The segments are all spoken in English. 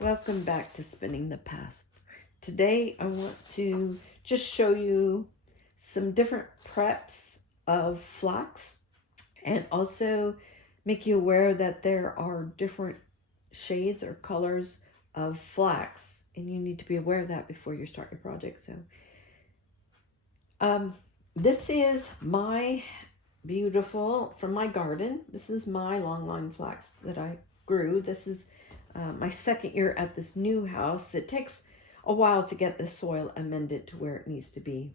Welcome back to Spinning the Past. Today I want to just show you some different preps of flax and also make you aware that there are different shades or colors of flax and you need to be aware of that before you start your project. So this is my beautiful, from my garden, this is my Longline Flax that I grew. This is my second year at this new house. It takes a while to get the soil amended to where it needs to be.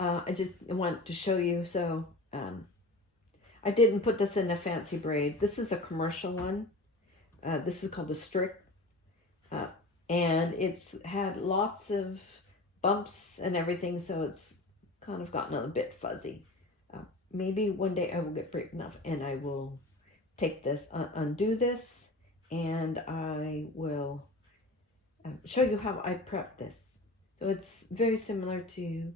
I just want to show you. So I didn't put this in a fancy braid. This is a commercial one. This is called a strick. And it's had lots of bumps and everything, so it's kind of gotten a bit fuzzy. Maybe one day I will get brave enough and I will take this, undo this, and I will show you how I prep this. So it's very similar to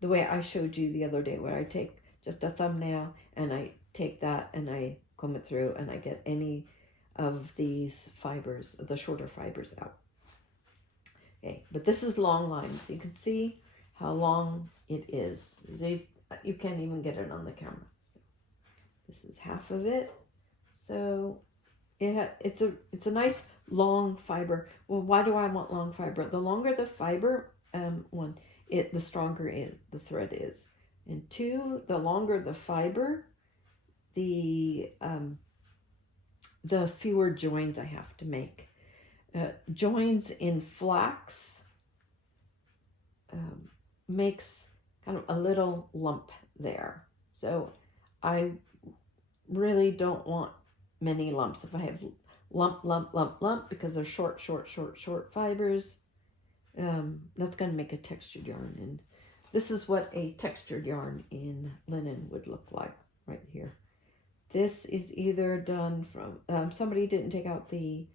the way I showed you the other day, where I take just a thumbnail and I take that and I comb it through and I get any of these fibers, the shorter fibers, out. Okay, but this is long lines. You can see how long it is. You can't even get it on the camera. So this is half of it. So it's a nice long fiber. Well, why do I want long fiber? The longer the fiber, the stronger the thread is. And two, the longer the fiber, the fewer joins I have to make. Joins in flax makes kind of a little lump there. So I really don't want many lumps. If I have lump, because they're short fibers, that's going to make a textured yarn. And this is what a textured yarn in linen would look like right here. This is either done from, somebody didn't take out the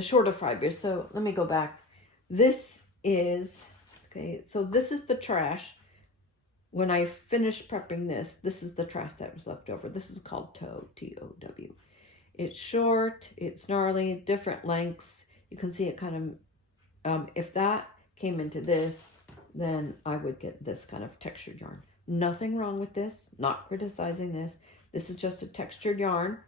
shorter fibers. So let me go back. This is, okay, so this is the trash. When I finished prepping this is the trash that was left over. This is called tow, T-O-W. It's short, it's gnarly, different lengths. You can see it kind of, if that came into this, then I would get this kind of textured yarn. Nothing wrong with this, not criticizing this. This is just a textured yarn.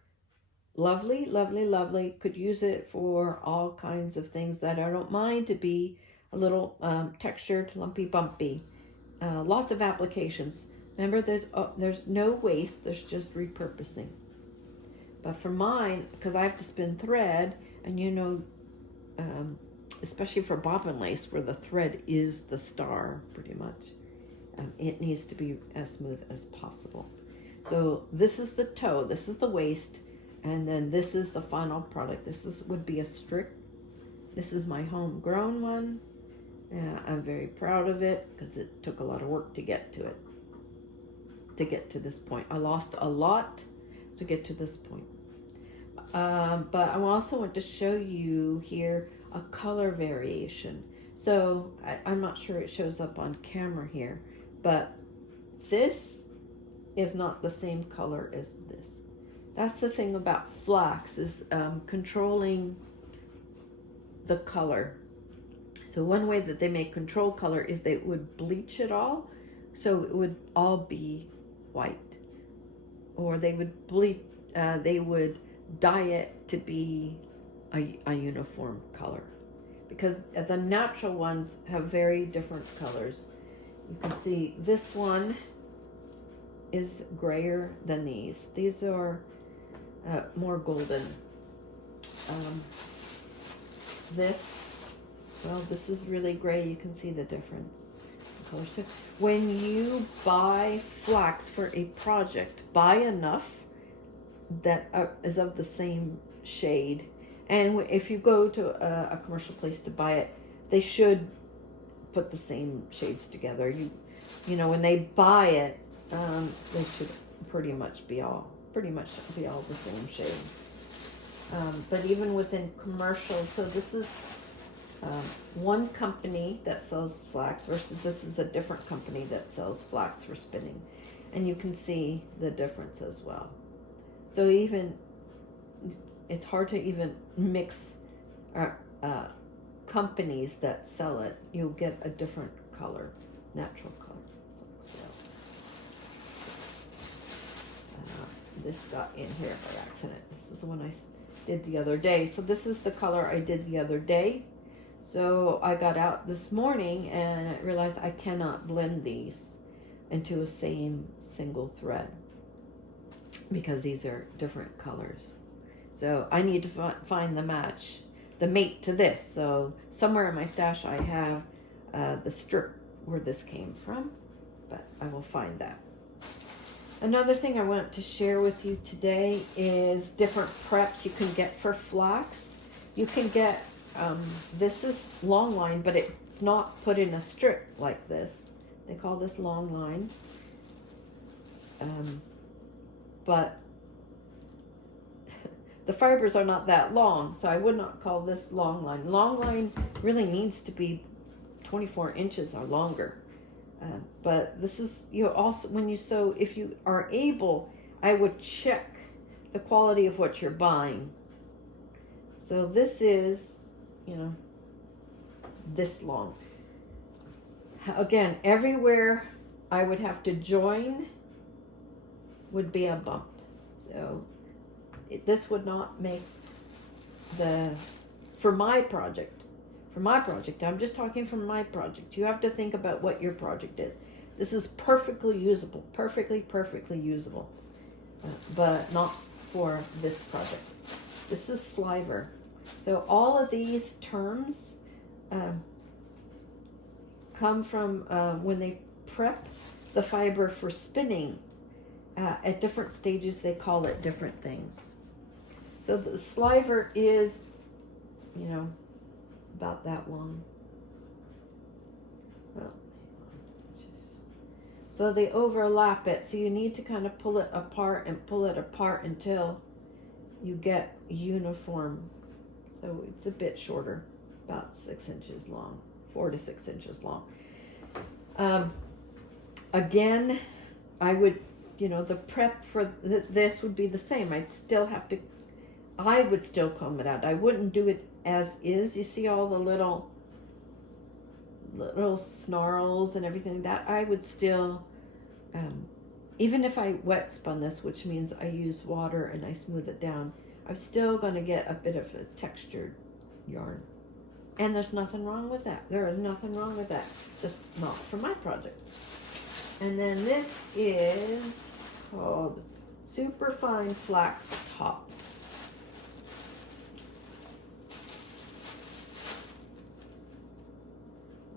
Lovely, lovely, lovely. Could use it for all kinds of things that I don't mind to be a little textured, lumpy, bumpy. Lots of applications. Remember, there's no waste, there's just repurposing. But for mine, because I have to spin thread, and you know, especially for bobbin lace, where the thread is the star, pretty much, it needs to be as smooth as possible. So this is the toe, this is the waist, and then this is the final product. Would be a strick. This is my homegrown one. I'm very proud of it because it took a lot of work to get to it, to get to this point. I lost a lot to get to this point. But I also want to show you here a color variation. So I'm not sure it shows up on camera here, but this is not the same color as this. That's the thing about flax, is controlling the color. So one way that they make control color is they would bleach it all, so it would all be white, or they would they would dye it to be a uniform color, because the natural ones have very different colors. You can see this one is grayer than these. These are more golden. This is really gray. You can see the difference in color. So when you buy flax for a project, buy enough that is of the same shade. And if you go to a commercial place to buy it, they should put the same shades together. You know, when they buy it, they should pretty much be all the same shades. But even within commercial, so this is one company that sells flax versus this is a different company that sells flax for spinning, and you can see the difference as well. So even it's hard to even mix companies that sell it. You'll get a different color, natural color. So this got in here by accident. This is the one I did the other day. So this is the color I did the other day. So I got out this morning and I realized I cannot blend these into a same single thread because these are different colors. So I need to find the match, the mate to this. So somewhere in my stash I have the strip where this came from, but I will find that. Another thing I want to share with you today is different preps you can get for flax. You can get, this is Longline, but it's not put in a strip like this. They call this Longline. But the fibers are not that long, so I would not call this Longline. Longline really needs to be 24 inches or longer. But this is, you also, when you sew, if you are able, I would check the quality of what you're buying. So this is, you know, this long. Again, everywhere I would have to join would be a bump. So this would not make for my project, I'm just talking for my project. You have to think about what your project is. This is perfectly usable, perfectly usable, but not for this project. This is Sliver. So all of these terms come from when they prep the fiber for spinning. At different stages, they call it different things. So the Sliver is, you know, about that long. Well, so they overlap it. So you need to kind of pull it apart and pull it apart until you get uniform. So it's a bit shorter, about 6 inches long, 4 to 6 inches long. Again, I would, you know, the prep for this would be the same. I would still comb it out. I wouldn't do it as is. You see all the little snarls and everything that I would still, even if I wet spun this, which means I use water and I smooth it down, I'm still going to get a bit of a textured yarn. And there's nothing wrong with that. There is nothing wrong with that. Just not for my project. And then this is called Superfine Flax Top.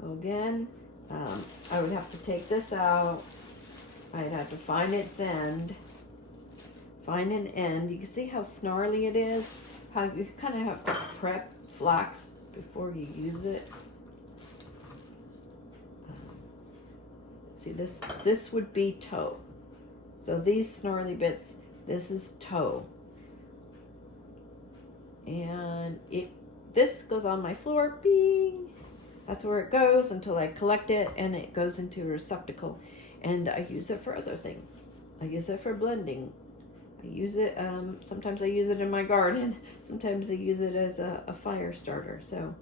Again, I would have to take this out. I'd have to find its end. Find an end. You can see how snarly it is. How you kind of have to prep flax before you use it. See, this would be toe. So these snarly bits, this is toe. And this goes on my floor, bing. That's where it goes until I collect it and it goes into a receptacle. And I use it for other things. I use it for blending. I use it, sometimes I use it in my garden. Sometimes I use it as a fire starter. So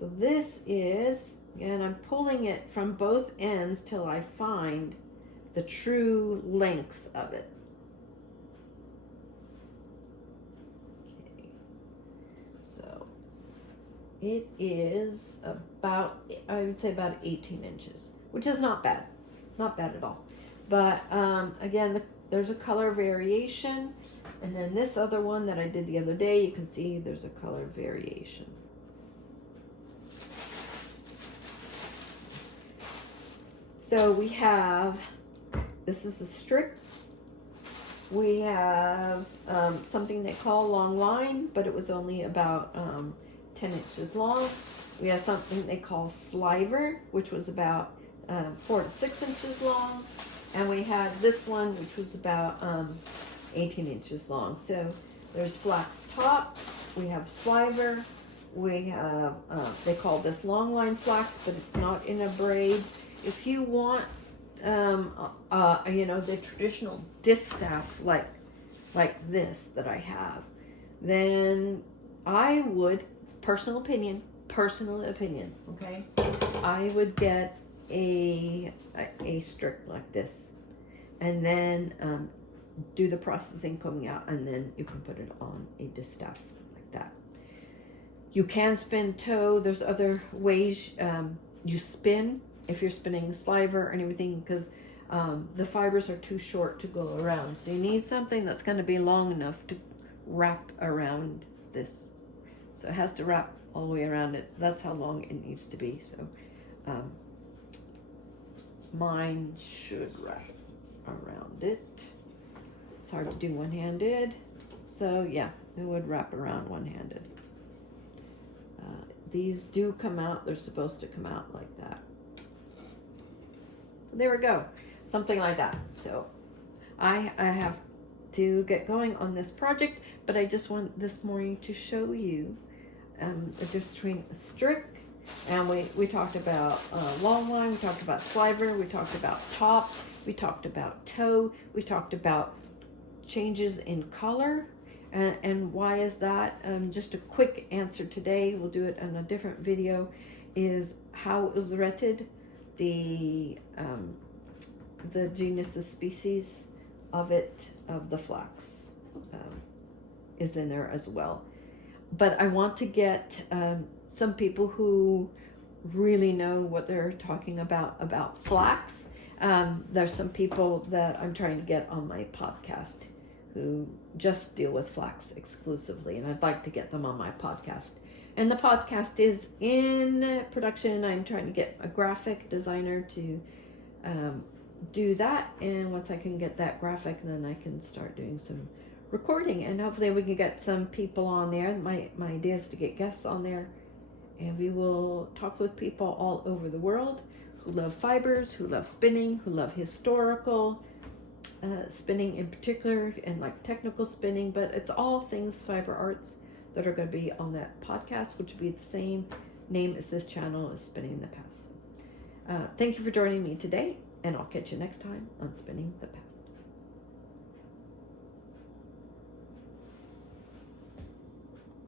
this is, again, I'm pulling it from both ends till I find the true length of it. Okay. So it is about, I would say about 18 inches, which is not bad. Not bad at all. But again, there's a color variation. And then this other one that I did the other day, you can see there's a color variation. So we have, this is a strip. We have something they call Longline, but it was only about 10 inches long. We have something they call Sliver, which was about 4 to 6 inches long. And we had this one, which was about 18 inches long. So there's flax top, we have Sliver, we have, they call this Longline Flax, but it's not in a braid. If you want, you know, the traditional distaff like this that I have, then I would, personal opinion, okay, I would get a strip like this, and then do the processing coming out, and then you can put it on a distaff like that. You can spin toe. There's other ways you spin if you're spinning Sliver and everything, because the fibers are too short to go around. So you need something that's going to be long enough to wrap around this. So it has to wrap all the way around it. So that's how long it needs to be. So mine should wrap around it. It's hard to do one-handed. So yeah, it would wrap around one-handed. These do come out. They're supposed to come out like that. There we go. Something like that. So I have to get going on this project, but I just want this morning to show you the difference between a strick, and we talked about longline, we talked about sliver, we talked about top, we talked about toe, we talked about changes in color. And why is that? Just a quick answer today, we'll do it in a different video, is how it was retted, the genus, the species of the flax is in there as well. But I want to get some people who really know what they're talking about flax. There's some people that I'm trying to get on my podcast who just deal with flax exclusively, and I'd like to get them on my podcast. And the podcast is in production. I'm trying to get a graphic designer to do that, and once I can get that graphic, then I can start doing some recording, and hopefully we can get some people on there. My idea is to get guests on there, and we will talk with people all over the world who love fibers, who love spinning, who love historical spinning in particular, and like technical spinning, but it's all things fiber arts that are going to be on that podcast, which will be the same name as this channel, is Spinning the Past. Thank you for joining me today, and I'll catch you next time on Spinning the Past.